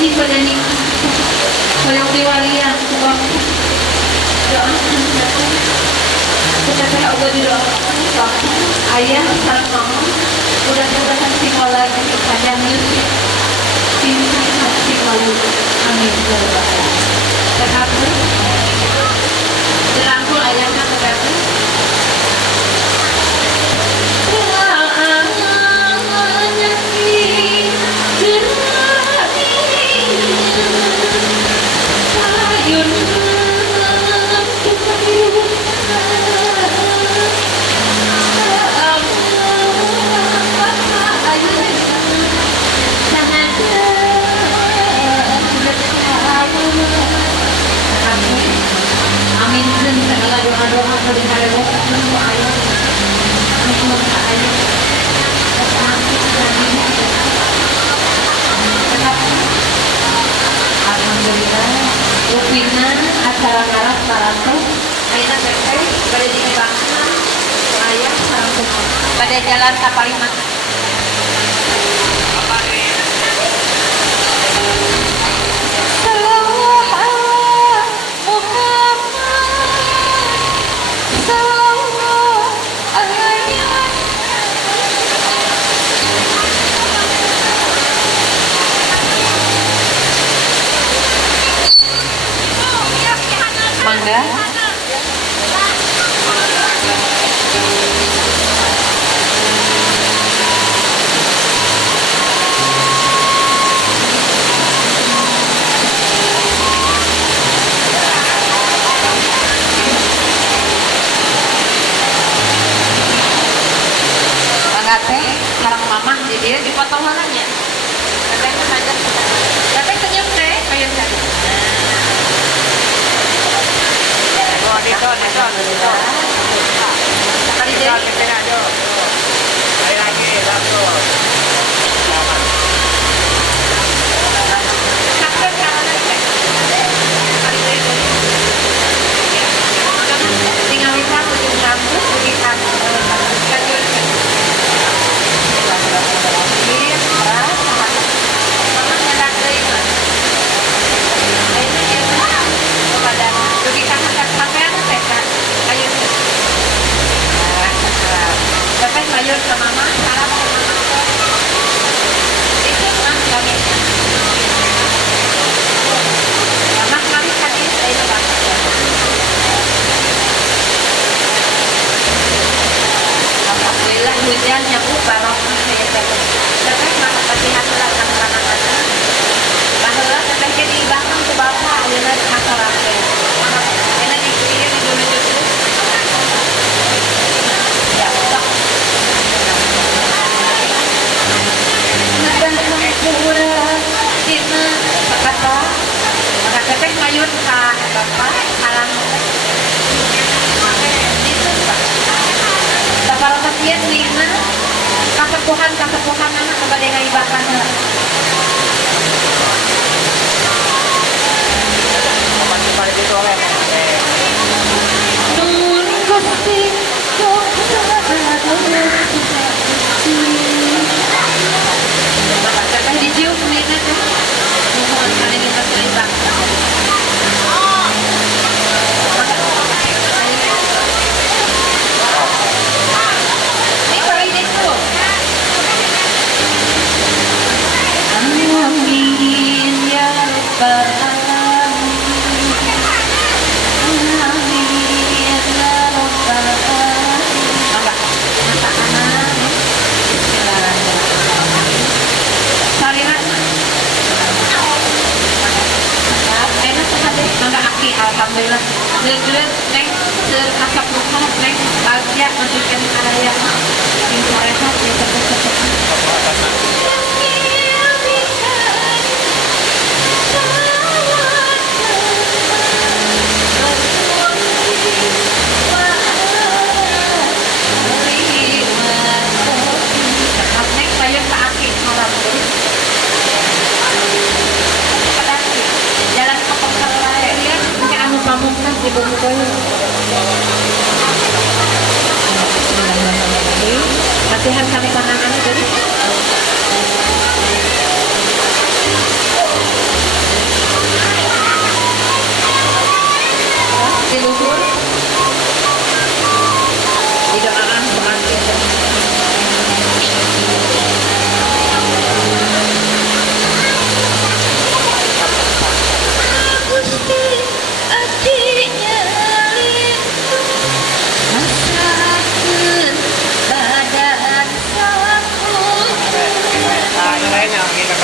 ini pada nih pada diwalian doa kita teh Allah didoakan ayah sareng mama mudah-mudahan si mola panjang si malu amin tetap dirangkul ayahnya tetap aminkan segala doa-doa dari harga untuk ayah untuk ayah alhamdulillah rupina acara ngaras paratu ayeuna teh pada dibangsa ayah sareng semua pada jalan Tapaliman mangga mangga teh sareng mamah di dia dipotong warnanya teh saja teh senyum teh kayak tadi Dito. Sekali jadi. Sekali lagi, satu. Tinggal lihat ujung rambut, lihat kajul. Mama nyedak deui mah. Ayeuna ieu kepada dugi ka pakaian teh kan. Ayo. Dapat mayor ke mama, salam ke mama. Itu mah kami. Mama kami tadi saya dapat. Alhamdulillah hujannya Bu barokah saya dapat. Dapat mama pasihan lah kana-kana. Baheula teh jadi ibahang ku bapak ayeuna masalahna. Ayeuna di kieu di dulu YouTube. Ya Allah. Nampura dina kata kata teh mayun ka bapak alam. Itu Pak. Saparota kieu lina kasepuhan anak kepada ngaibahan. Nun Gusti Bapak dicium lina tuh. Mohon kalian kita terlibat. Ini kali itu. Amin ya Rabbal alhamdulillah seger neng serasap luka neng bahagia menunjukkan karya yang rehat yang terdekat neng saya ke aki harap jalan ke Pekala lihat punya anu pamungkas di bungkul latihan kami pandangan jadi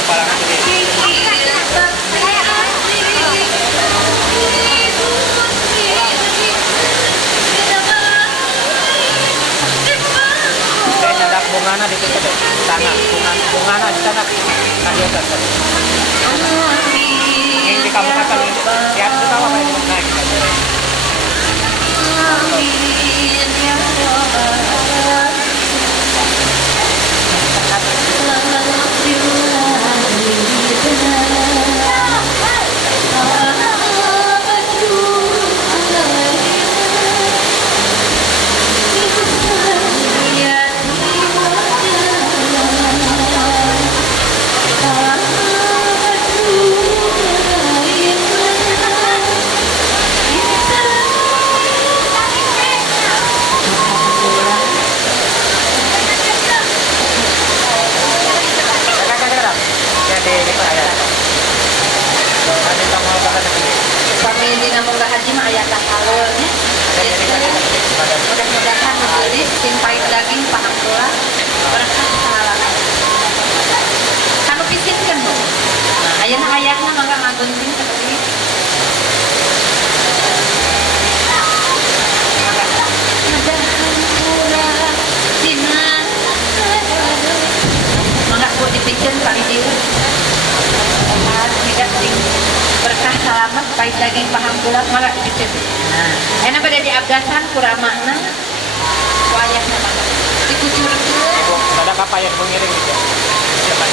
palangan jadi. Saya nyadak bungana di situ deh. Tanah, bungana di sana. Tadi ada. Yang di kamu kata lihat itu tahu apa yang naik. Pamilya na mong haji maayat ang halol. Mudah-mudahan matulis, simpay daging pahangkula. Berkah salaman. Kano pisit kan mo? Ayan na ayak na mga magunting sa kami. Mga po dipikyan paridiw. Tidak berkah salamat baik daging paham pula malah dipikir. Nah, enak pada di abdasan kurang makna. Wayah nama. Dikucur. Ada apa yang mengiring gitu? Siapa?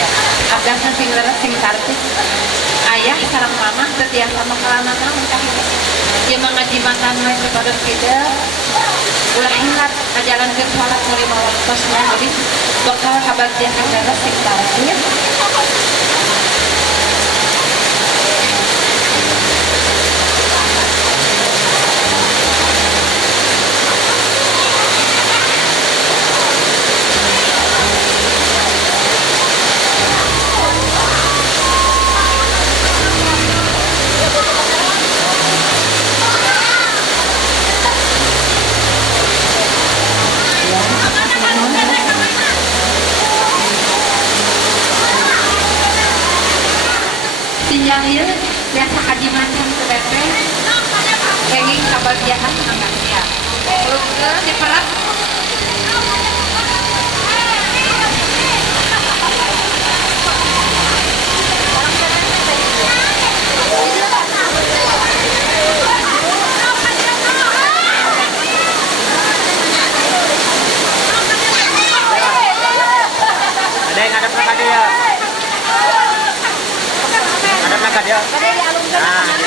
Ya, abdasan sing leres sing kartis. Ayah sareng mama setiap sama kelana entah. Dia mengaji makan kepada kita. Ulah ingat jalan ke sholat mulai waktunya jadi bakal kebagian adalah sekitar ya. Sinjahil biasa haji macam sebepe pengen kebahagiaan sangat ya terus ke diperak Ada yang ngadep ke dia. Ada yang ngadep dia. ada di alun-alun